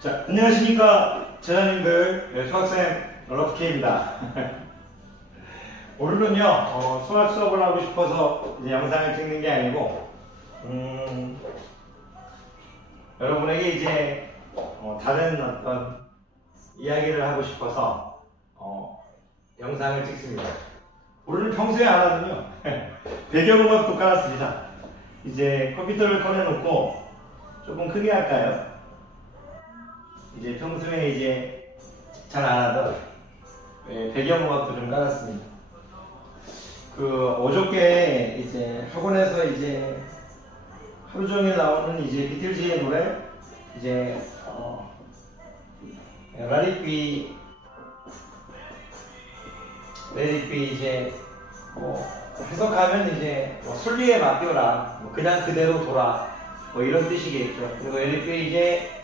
자, 안녕하십니까 제자님들, 수학생 러프K입니다. 오늘은요 수학 수업을 하고 싶어서 이제 영상을 찍는 게 아니고 여러분에게 이제 다른 어떤 이야기를 하고 싶어서 영상을 찍습니다. 오늘 평소에 안 하면요 배경음악도 깔았습니다. 이제 컴퓨터를 꺼내놓고 조금 크게 할까요? 이제 평소에 이제 잘 안 하던 배경음악도 좀 깔았습니다. 어저께 이제 학원에서 이제 하루 종일 나오는 이제 비틀즈의 노래 이제 Let it be 이제 해석하면 이제 순리에 맡겨라, 그냥 그대로 돌아, 이런 뜻이겠죠. 그리고 Let it be 이제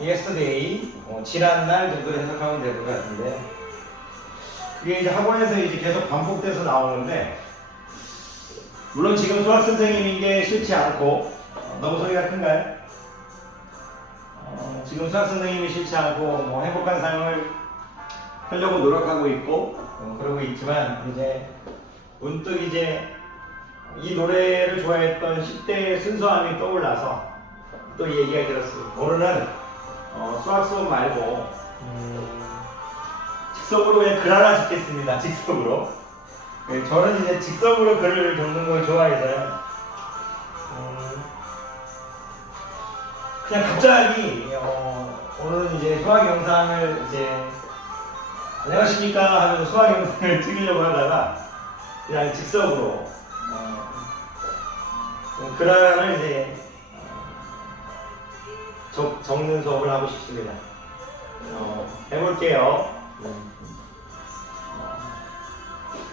yesterday, 지난날 정도 해석하면 될 것 같은데, 그게 이제 학원에서 이제 계속 반복돼서 나오는데, 물론 지금 수학 선생님인 게 싫지 않고, 너무 소리가 큰가요? 지금 수학 선생님이 싫지 않고, 행복한 삶을 하려고 노력하고 있고, 그러고 있지만, 이제, 문득 이제, 이 노래를 좋아했던 10대의 순수함이 떠올라서, 또 이 얘기가 들었습니다. 오늘은, 수학 수업 말고, 직접으로 그냥 글 하나 짓겠습니다. 직접으로. 저는 이제 직접으로 글을 적는 걸 좋아해서요. 그냥 갑자기, 오늘은 이제 수학 영상을 이제, 안녕하십니까 하면서 수학 영상을 찍으려고 하다가, 그냥 직접으로, 글 하나를 이제, 적는 수업을 하고 싶습니다. 해볼게요.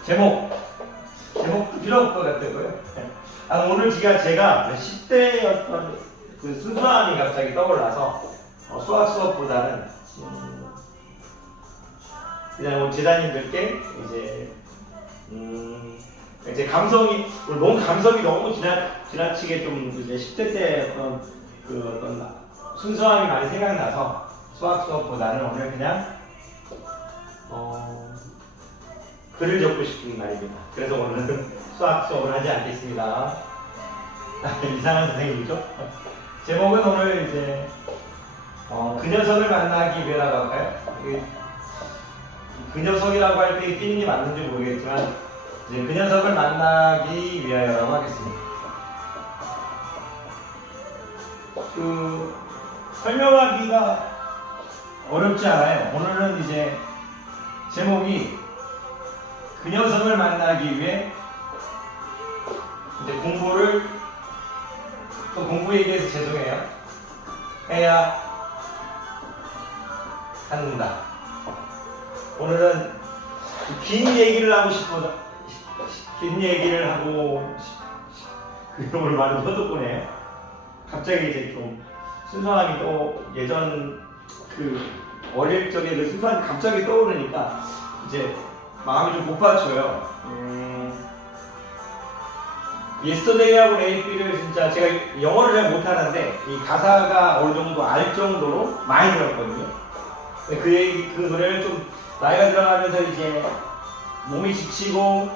제목도 필요 없을 것 같고요. 오늘 제가 10대의 어떤 그 순수함이 갑자기 떠올라서 수학 수업보다는 그냥 제자님들께 이제 감성이 너무 지나치게 좀 이제 10대 때 어떤 순수함이 많이 생각나서 수학 수업보다는 오늘 그냥 글을 적고 싶은 날입니다. 그래서 오늘은 수학 수업을 하지 않겠습니다. 이상한 선생님이죠? 제목은 오늘 이제 그 녀석을 만나기 위해라고 할까요? 그 녀석이라고 할 때 피임이 맞는지 모르겠지만 이제 그 녀석을 만나기 위하여라고 하겠습니다. 설명하기가 어렵지 않아요. 오늘은 이제 제목이 그 녀석을 만나기 위해 이제 공부 얘기해서 죄송해요. 해야 한다. 오늘은 긴 얘기를 하고 오늘 말은 허덕거네요. 갑자기 이제 좀 순수함이 또 예전 어릴 적에 그 순수함이 갑자기 떠오르니까 이제 마음이 좀 복받쳐요. Yesterday하고 Lately 진짜 제가 영어를 잘 못하는데 이 가사가 어느 정도 알 정도로 많이 들었거든요. 그 노래를 좀 나이가 들어가면서 이제 몸이 지치고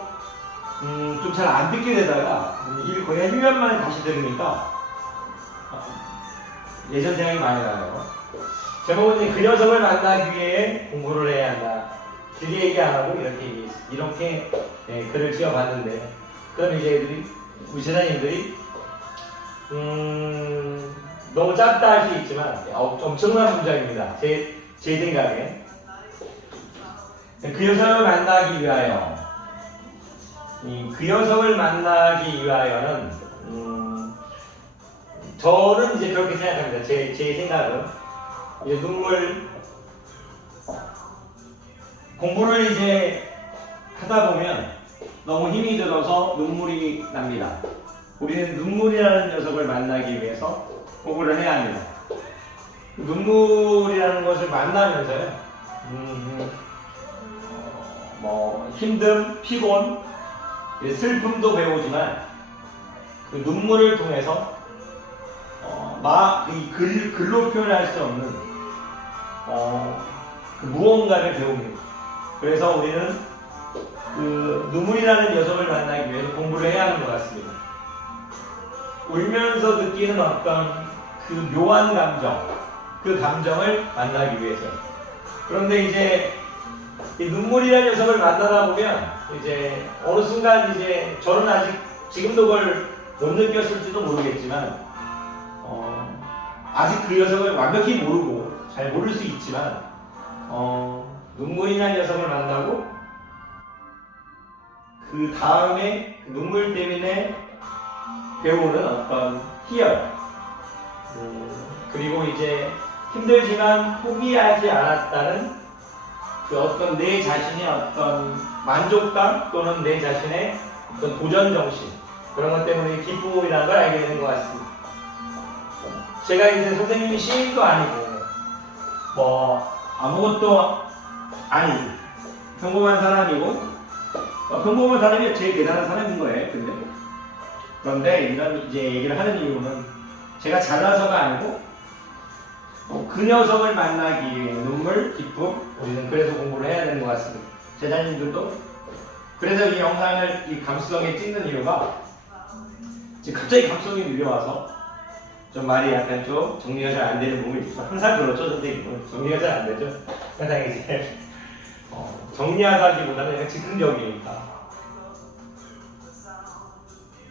좀 잘 안 듣게 되다가 거의 한 1년 만에 다시 들으니까 예전 생각이 많이 나요. 제목은 그 녀석을 만나기 위해 공부를 해야 한다. 길게 얘기 안 하고 이렇게 글을 지어봤는데, 그럼 이제 우리 제자님들이 너무 짧다 할 수 있지만 엄청난 문장입니다. 제 생각에. 그 녀석을 만나기 위하여. 그 녀석을 만나기 위하여는 저는 이제 그렇게 생각합니다. 제 생각은 이제 공부를 이제 하다 보면 너무 힘이 들어서 눈물이 납니다. 우리는 눈물이라는 녀석을 만나기 위해서 공부를 해야 합니다. 눈물이라는 것을 만나면서요, 힘듦, 피곤, 슬픔도 배우지만 그 눈물을 통해서 글로 표현할 수 없는 그 무언가를 배웁니다. 그래서 우리는 그 눈물이라는 녀석을 만나기 위해서 공부를 해야 하는 것 같습니다. 울면서 느끼는 어떤 그 묘한 감정, 그 감정을 만나기 위해서. 그런데 이제 이 눈물이라는 녀석을 만나다 보면 이제 어느 순간 이제 저는 아직 지금도 그걸 못 느꼈을지도 모르겠지만 아직 그 녀석을 완벽히 모르고 잘 모를 수 있지만 눈물이라는 녀석을 만나고 그 다음에 그 눈물 때문에 배우는 어떤 희열 그리고 이제 힘들지만 포기하지 않았다는 그 어떤 내 자신의 어떤 만족감 또는 내 자신의 어떤 도전 정신 그런 것 때문에 기쁨이라는 걸 알게 되는 것 같습니다. 제가 이제 선생님이 시인도 아니고 뭐 아무것도 아니고 평범한 사람이고 평범한 사람이 제일 대단한 사람인 거예요. 그런데 이런 이제 얘기를 하는 이유는 제가 잘나서가 아니고 그 녀석을 만나기 위해 눈물, 기쁨 우리는 그래서 공부를 해야 되는 것 같습니다. 제자님들도 그래서 이 영상을 이 감수성에 찍는 이유가 지금 갑자기 감성이 밀려와서 좀 말이 약간 좀 정리가 잘 안 되는 부분이 있어요. 항상 그렇죠, 선생님은. 정리가 잘 안 되죠. 항상 이제 정리하다기보다는 약간 즉흥적이니까.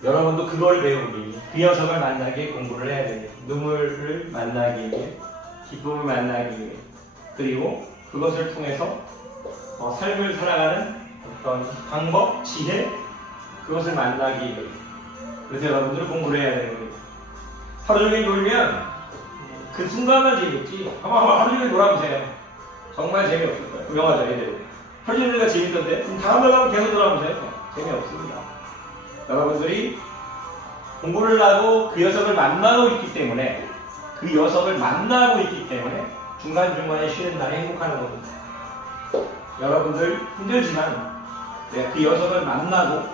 여러분도 그걸 배우기, 그 녀석을 만나기 위해 공부를 해야 됩니다. 눈물을 만나기 위해, 기쁨을 만나기 위해, 그리고 그것을 통해서 삶을 살아가는 어떤 방법, 지혜, 그것을 만나기 위해. 그래서 여러분들은 공부를 해야 되는 겁니다. 하루 종일 놀면 그 순간만 재밌지. 하루 종일 놀아보세요. 정말 재미없을 거예요. 유명하죠, 애들. 하루 종일가 재밌던데 다음날 가면 계속 놀아보세요. 재미없습니다. 여러분들이 공부를 하고 그 녀석을 만나고 있기 때문에 중간중간에 쉬는 날에 행복하는 겁니다. 여러분들 힘들지만 내가 그 녀석을 만나고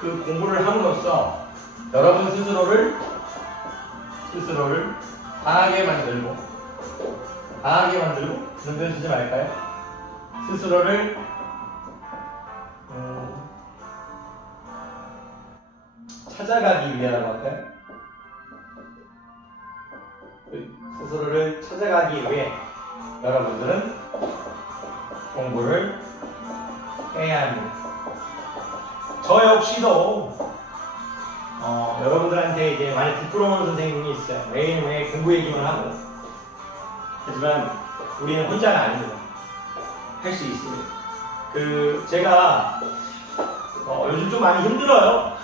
그 공부를 함으로써 여러분 스스로를 강하게 만들고 그런 표현 쓰지 말까요? 스스로를 찾아가기 위해라고 할까요? 스스로를 찾아가기 위해 여러분들은 공부를 해야 합니다. 저 역시도 여러분들한테 이제 많이 부끄러운 선생님이 있어요. 매일매일 공부 얘기만 하고. 하지만 우리는 혼자가 아닙니다. 할 수 있습니다. 제가 요즘 좀 많이 힘들어요.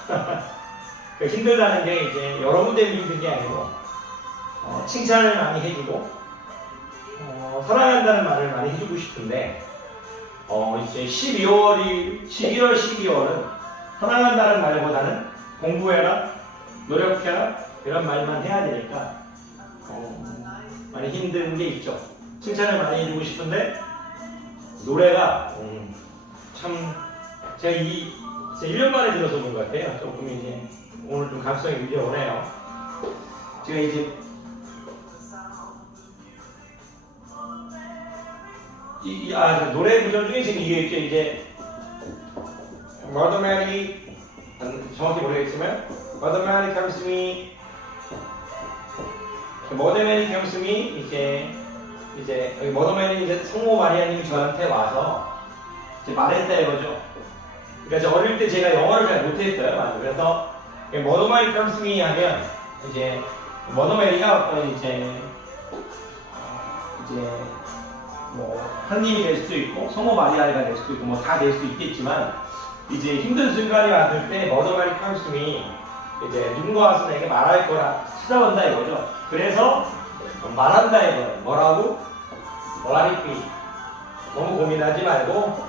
힘들다는 게 이제 여러 분 때문에 힘든 게 아니고 칭찬을 많이 해주고 사랑한다는 말을 많이 해주고 싶은데 이제 11월, 12월은 사랑한다는 말보다는 공부해라, 노력해라 이런 말만 해야 되니까 많이 힘든 게 있죠. 칭찬을 많이 해주고 싶은데 노래가 참 제가 1년 만에 들어서 본 것 같아요. 조금 이제 오늘 좀 감성이 밀려오네요. 제가 이제 노래 구절 중에 지금 이게 이제 Mother Mary 정확히 모르겠지만 Mother Mary comes to me Mother Mary comes to me 이제 여기 Mother Mary 이제 성모 마리아님이 저한테 와서 이제 말했다 이거죠. 그러니까 어릴 때 제가 영어를 잘 못했어요. 그래서 Mother Mary comes to me 하면 이제 Mother Mary가 어떤 이제 뭐 하느님이 될 수도 있고 성모 마리아가 될 수도 있고 뭐 다 될 수 있겠지만 이제 힘든 순간이 왔을 때 Mother Mary comes to me 이제 누군가 와서 내게 말할 거라 찾아온다 이거죠. 그래서 말한다 이거예요. 뭐라고? 뭐라리삐 너무 고민하지 말고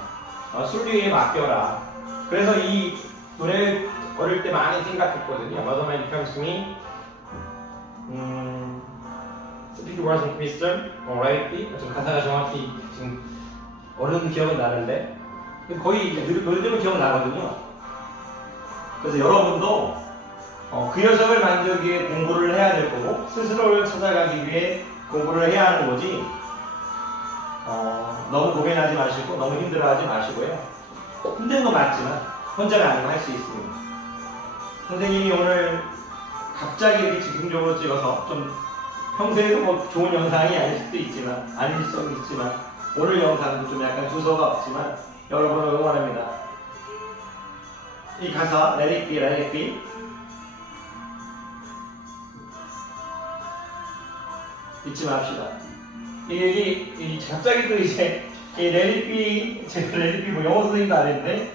순리에 맡겨라. 그래서 이 노래 어릴 때 많이 생각했거든요. Mother Mary comes to me Speak words of wisdom, morality. 좀 가사가 정확히 지금 어려운 기억은 나는데 거의 노래 들으면 기억나거든요. 그래서 여러분도 그 녀석을 만들기 위해 공부를 해야 될 거고 스스로를 찾아가기 위해 공부를 해야 하는 거지. 너무 고민하지 마시고 너무 힘들어하지 마시고요. 힘든 거 맞지만 혼자가 아니면 할 수 있습니다. 선생님이 오늘 갑자기 이렇게 즉흥적으로 찍어서 좀 평소에도 뭐 좋은 영상이 아닐 수도 있지만 아닐 수도 있지만 오늘 영상도 좀 약간 두서가 없지만 여러분을 응원합니다. 이 가사 Let it be, let it be 잊지 맙시다. 이 갑자기 또 이제 이 Let it be 제가 Let it be 뭐 영어 선생님도 아닌데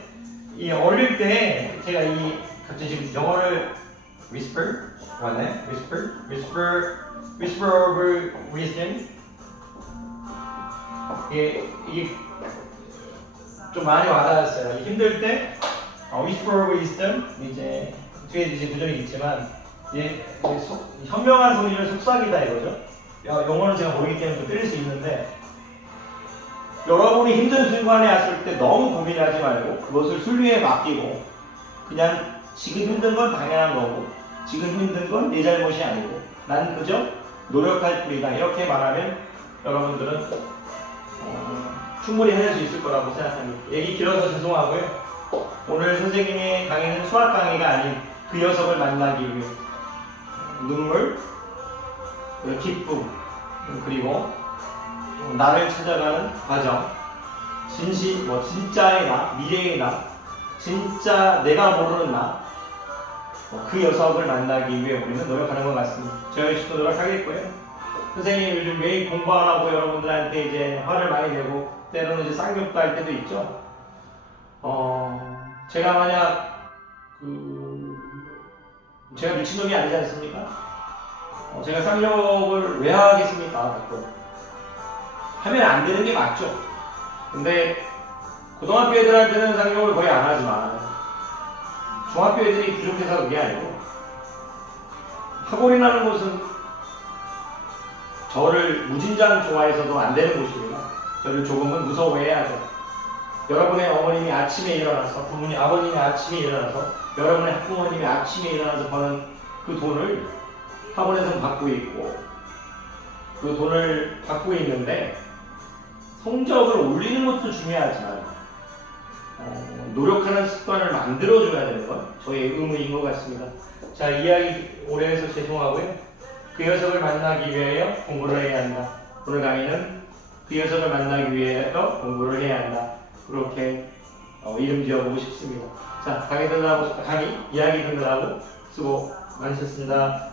이 어릴 때 제가 이 갑자기 지금 영어를 whisper 맞나요? whisper over wisdom 이게 좀 많이 와닿았어요. 힘들 때 whisper over wisdom 이제 뒤에 이제 구절이 있지만 현명한 소리를 속삭이다 이거죠. 영어는 제가 모르기 때문에 좀 틀릴 수 있는데 여러분이 힘든 순간에 왔을 때 너무 고민하지 말고 그것을 순리에 맡기고 그냥 지금 힘든 건 당연한 거고 지금 힘든 건 내 잘못이 아니고 난 그저 노력할 뿐이다 이렇게 말하면 여러분들은 충분히 해낼 수 있을 거라고 생각합니다. 얘기 길어서 죄송하고요. 오늘 선생님의 강의는 수학 강의가 아닌 그 녀석을 만나기 위해 눈물, 기쁨, 그리고 나를 찾아가는 과정, 진짜의 나, 미래의 나, 진짜 내가 모르는 나, 그 녀석을 만나기 위해 우리는 노력하는 것 같습니다. 저 역시도 노력하겠고요. 선생님 요즘 매일 공부하라고 여러분들한테 이제 화를 많이 내고 때로는 이제 쌍욕도 할 때도 있죠. 제가 만약 제가 미친놈이 아니지 않습니까? 제가 쌍욕을 왜 하겠습니까? 하면 안 되는 게 맞죠. 근데 고등학교 애들한테는 쌍욕을 거의 안 하지만 중학교 애들이 부족해서 그게 아니고 학원이라는 곳은 저를 무진장 좋아해서도 안 되는 곳입니다. 저를 조금은 무서워해야죠. 여러분의 어머님이 아침에 일어나서 아버님이 아침에 일어나서 여러분의 학부모님이 아침에 일어나서 버는 그 돈을 학원에서 받고 있고 그 돈을 받고 있는데 성적을 올리는 것도 중요하지만 노력하는 습관을 만들어줘야 되는 건 저의 의무인 것 같습니다. 자, 이야기 오래 해서 죄송하고요. 그 녀석을 만나기 위하여 공부를 해야 한다. 오늘 강의는 그 녀석을 만나기 위하여 공부를 해야 한다. 그렇게 이름 지어보고 싶습니다. 자, 강의 이야기 듣느라고 수고 많으셨습니다.